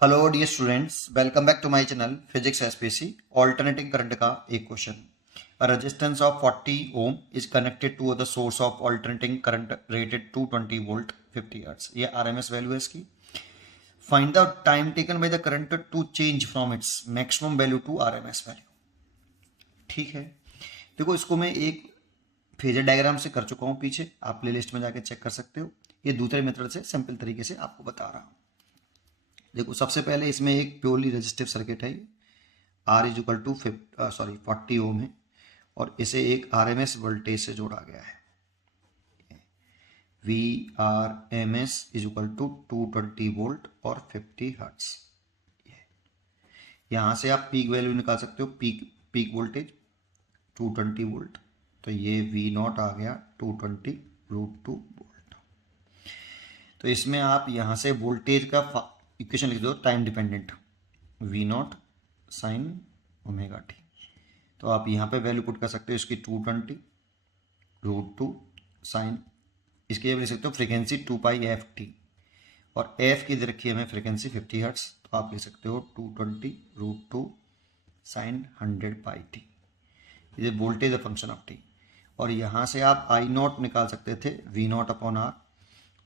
Hello dear students, welcome back to my channel physics SPC. Alternating current का एक question. A resistance of 40 ohm is connected to the source of alternating current rated 220 volt 50 hertz. ये RMS value है इसकी। Find the time taken by the current to change from its maximum value to RMS value. ठीक है, देखो इसको मैं एक phasor diagram से कर चुका हूं पीछे, आप प्ले लिस्ट में जाके चेक कर सकते हो। ये दूसरे मेथड से सिंपल तरीके से आपको बता रहा हूं। देखो सबसे पहले इसमें एक प्योरली रेजिस्टिव सर्किट है। आर इज इक्वल टू 40 ओम है और इसे एक आरएमएस वोल्टेज से जोड़ा गया है। V R M S is equal to 220 volt और 50 हर्ट्स। यहां से आप पीक वैल्यू निकाल सकते हो, पीक वोल्टेज 220 वोल्ट, तो ये वी नॉट आ गया 220√2 वोल्ट। तो इसमें आप यहां से वोल्टेज का इक्वेशन लिख दो, time dependent, V naught sine omega T. तो आप यहाँ पे वैल्यू पुट कर सकते हो इसकी 220√2 साइन, इसकी जगह लिख सकते हो फ्रीक्वेंसी 2π/f t और एफ की दे रखी है हमें फ्रीक्वेंसी 50 हर्ट्स, तो आप लिख सकते हो 220√2 साइन 100πt। ये वोल्टेज है फंक्शन ऑफ टी। और यहाँ से आप आई नॉट निकाल सकते थे, V naught upon R,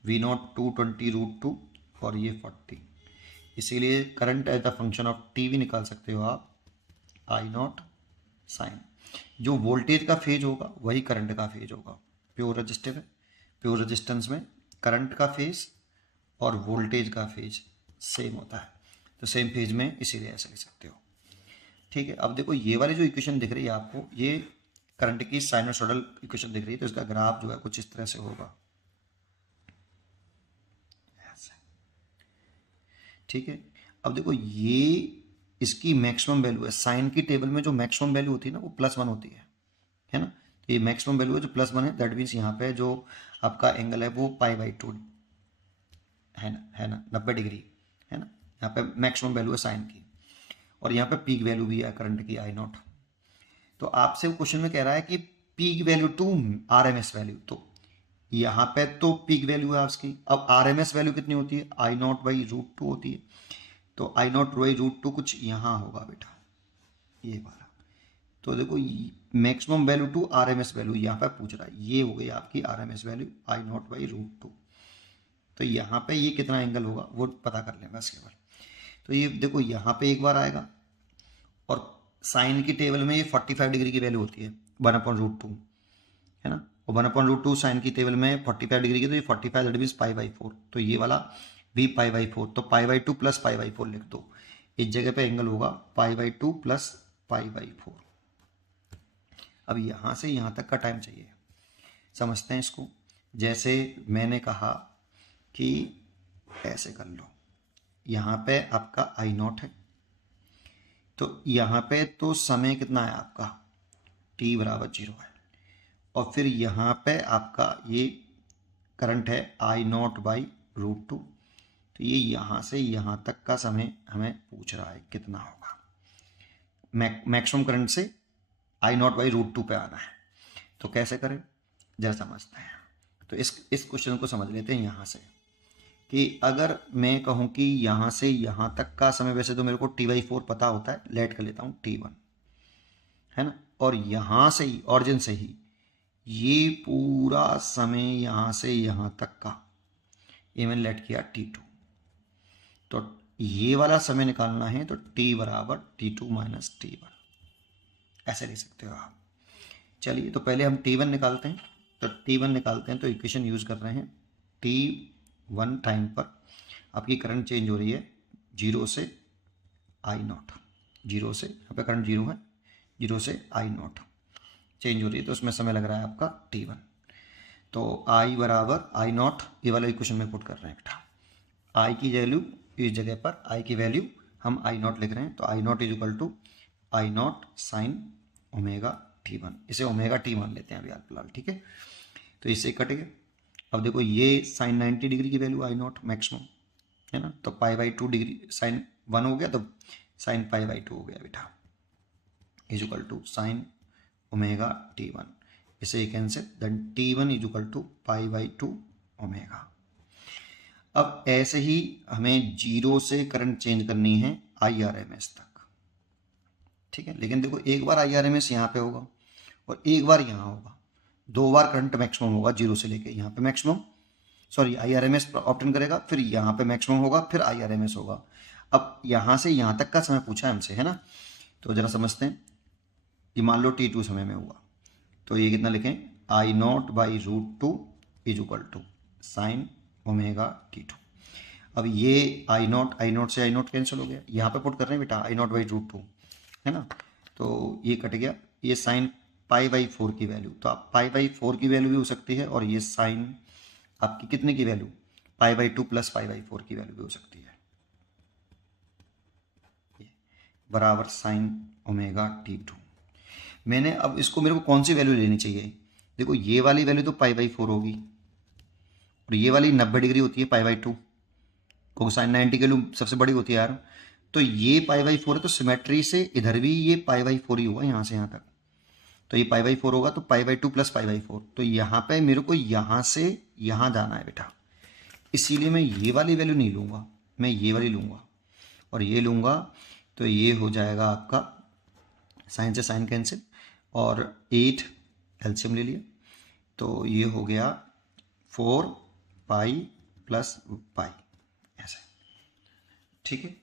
V naught 220√2 और ये 40, इसीलिए current as the function of T भी निकाल सकते हो आप, आई नॉट साइन। जो वोल्टेज का फेज होगा वही करंट का फेज होगा। प्योर रजिस्टिव है, प्योर रेजिस्टेंस में करंट का फेज और वोल्टेज का फेज सेम होता है, तो सेम फेज में इसीलिए ऐसा लिख सकते हो। ठीक है, अब देखो ये वाली जो इक्वेशन दिख रही है आपको, ये करंट की साइनोसॉइडल इक्वेशन दिख रही है, तो इसका ग्राफ जो है कुछ इस तरह से होगा। ठीक है, अब देखो ये इसकी मैक्सिमम वैल्यू है। साइन की टेबल में जो मैक्सिमम वैल्यू होती है ना वो +1 होती है ना। तो ये मैक्सिमम वैल्यू है जो +1 है, दैट मीन्स यहाँ पे जो आपका एंगल है वो π/2 है ना, 90 डिग्री है ना। यहाँ पे मैक्सिमम वैल्यू है साइन की और यहाँ पे पीक वैल्यू भी है करंट की, आई नॉट। तो आपसे क्वेश्चन में कह रहा है कि peak value to RMS value, तो यहाँ पे तो पीक वैल्यू है उसकी। अब आरएमएस वैल्यू कितनी होती है, I0/√2 होती है। तो I0/√2 कुछ यहाँ होगा बेटा, ये वाला। तो देखो maximum value to RMS value यहाँ पे पूछ रहा है, ये हो गई आपकी आरएमएस वैल्यू I0/√2। तो यहाँ पे ये कितना एंगल होगा वो पता कर लें बस केवल। तो ये देखो यहाँ पे एक बार आएगा और साइन की टेबल में ये 45 डिग्री की वैल्यू होती है 1/√2 है ना, और 1/√2 साइन की टेबल में 45 डिग्री की, तो ये 45 दैट मीन्स π/4, तो ये वाला भी π/4, तो π/2 + π/4 लिख दो। इस जगह पे एंगल होगा π/2 + π/4। अब यहाँ से यहाँ तक का टाइम चाहिए, समझते हैं इसको। जैसे मैंने कहा कि ऐसे कर लो, यहाँ पे आपका I0 है, तो यहाँ पे तो समय कितना है आपका, t = 0 है, और फिर यहाँ पे आपका ये करंट है I0/√2, तो ये यहाँ से यहाँ तक का समय हमें पूछ रहा है कितना होगा। मैक्सिमम करंट से I0/√2 पे आना है, तो कैसे करें जरा समझते हैं। तो इस क्वेश्चन को समझ लेते हैं यहाँ से, कि अगर मैं कहूँ कि यहाँ से यहाँ तक का समय, वैसे तो मेरे को t/4 पता होता है, लेट कर लेता हूँ t1 है ना, और यहाँ से ही ऑरिजिन से ही ये पूरा समय यहाँ से यहाँ तक का ये मैंने लेट किया t2। तो ये वाला समय निकालना है तो t = t2 - t1, ऐसे लिख सकते हो आप। चलिए तो पहले हम t1 निकालते हैं। तो t1 निकालते हैं तो इक्वेशन यूज़ कर रहे हैं, t1 टाइम पर आपकी करंट चेंज हो रही है 0 से I0, 0 से, यहाँ पे करंट 0 है, 0 से I0 चेंज हो रही है, तो उसमें समय लग रहा है आपका t1। तो I = I0, ये वाला इक्वेशन में पुट कर रहे हैं बेटा। I की वैल्यू इस जगह पर, I की वैल्यू हम I0 लिख रहे हैं, तो I0 = I0 sin ωt1, इसे ωt मान लेते हैं अभी फिलहाल। ठीक है, तो इससे कट गए। अब देखो ये sin 90 डिग्री की वैल्यू I0 मैक्सिमम है ना, तो π/2 डिग्री sin 1 हो गया, तो sin π/2 हो गया बेटा, = sin ωt1, इसे कैंसिल, देन t1 = π/2 ओमेगा। अब ऐसे ही हमें 0 से करंट चेंज करनी है IRMS तक, ठीक है। लेकिन देखो एक बार IRMS यहाँ पे होगा और एक बार यहाँ होगा, 2 बार करंट मैक्सिमम होगा 0 से लेके यहाँ पे मैक्सिमम, सॉरी IRMS ऑप्टेन करेगा, फिर यहाँ पे मैक्सिमम होगा, फिर IRMS होगा। अब यहाँ से यहाँ तक का समय पूछा है हमसे, है ना, तो जरा समझते हैं। ये मान लो T2 समय में हुआ, तो ये कितना लिखें, I0/√2 is equal to sine omega T2। अब ये I0 से I0 कैंसिल हो गया, यहाँ पे पुट कर रहे हैं बेटा I0/√2, है ना, तो ये कट गया, ये साइन π/4 की वैल्यू, तो आप π/4 की वैल्यू भी हो सकती है, और ये साइन आपकी कितने की वैल्यू, π/2 प्लस π/4 की वैल्यू भी हो सकती है, बराबर साइन ओमेगा T2। मैंने अब इसको, मेरे को कौन सी वैल्यू लेनी चाहिए, देखो ये वाली वैल्यू तो π/4 होगी, और ये वाली 90 डिग्री होती है π/2, क्योंकि साइन 90 की वैल्यू सबसे बड़ी होती है यार, तो ये π/4 है, तो सिमेट्री से इधर भी ये π/4 ही होगा, यहाँ से यहाँ तक, तो ये π/4 होगा, तो π/2 प्लस π/4, तो यहाँ पे मेरे को यहाँ से यहाँ जाना है बेटा, इसीलिए मैं ये वाली वैल्यू नहीं लूँगा, मैं ये वाली लूँगा और ये लूँगा, तो ये हो जाएगा आपका साइन से साइन कैंसिल, और 8 एलसीएम ले लिया, तो ये हो गया 4π प्लस π, ऐसे, ठीक है।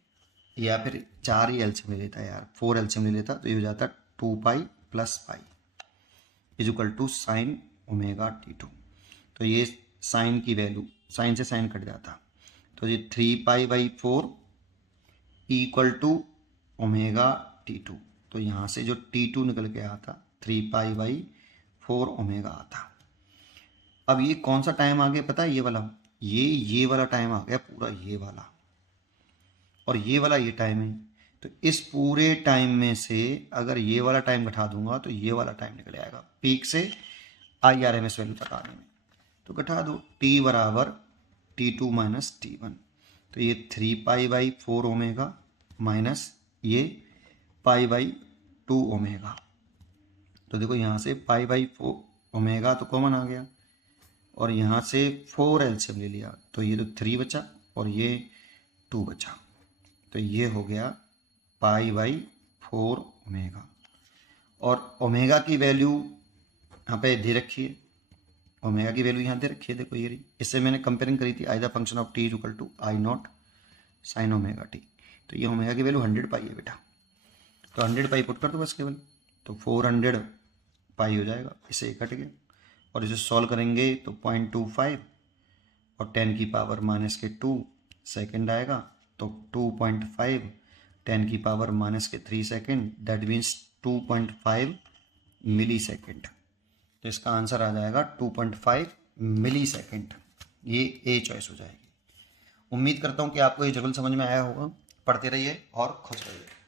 या फिर 4 ही एलसीएम ले लेता है यार, 4 एलसीएम ले लेता, तो ये हो जाता 2π plus π is equal to sine omega T2। तो ये साइन की वैल्यू, साइन से साइन कट जाता, तो ये 3π/4 इक्वल टू ओमेगा T2, तो यहाँ से जो T2 निकल के आता 3π/4 ओमेगा आता। अब ये कौन सा टाइम आ गया पता है, ये वाला, ये वाला टाइम आ गया पूरा, ये वाला और ये वाला, ये टाइम है, तो इस पूरे टाइम में से अगर ये वाला टाइम घटा दूंगा तो ये वाला टाइम निकल आएगा पीक से IRMS वैल्यू तक आने में, तो घटा दो, T बराबर T2 माइनस T1, तो ये 3π/4 ओमेगा माइनस ये π/2 ओमेगा, तो देखो यहाँ से π/4 ओमेगा तो कॉमन आ गया, और यहाँ से 4 एलसीएम ले लिया, तो ये तो 3 बचा और ये 2 बचा, तो ये हो गया π/4 ओमेगा, और ओमेगा की वैल्यू यहाँ पे दे रखी है, ओमेगा की वैल्यू यहाँ दे रखी है, देखो ये रही, इससे मैंने कंपेयरिंग करी थी, I the function of T is equal to I0 sine omega T, तो ये ओमेगा की वैल्यू 100 पाई है बेटा, तो 100 पाई पुट कर दो बस केवल, तो 400 पाई हो जाएगा, इसे कट गया, और इसे सॉल्व करेंगे तो 0.25 और 10 की पावर माइनस के 2 सेकेंड आएगा, तो 2.5 10 की पावर माइनस के 3 second, that means 2.5 milli second, तो इसका आंसर आ जाएगा 2.5 मिली सेकेंड, ये ए चॉइस हो जाएगी। उम्मीद करता हूँ कि आपको ये जगल समझ में आया होगा, पढ़ते रहिए और खुश रहिए।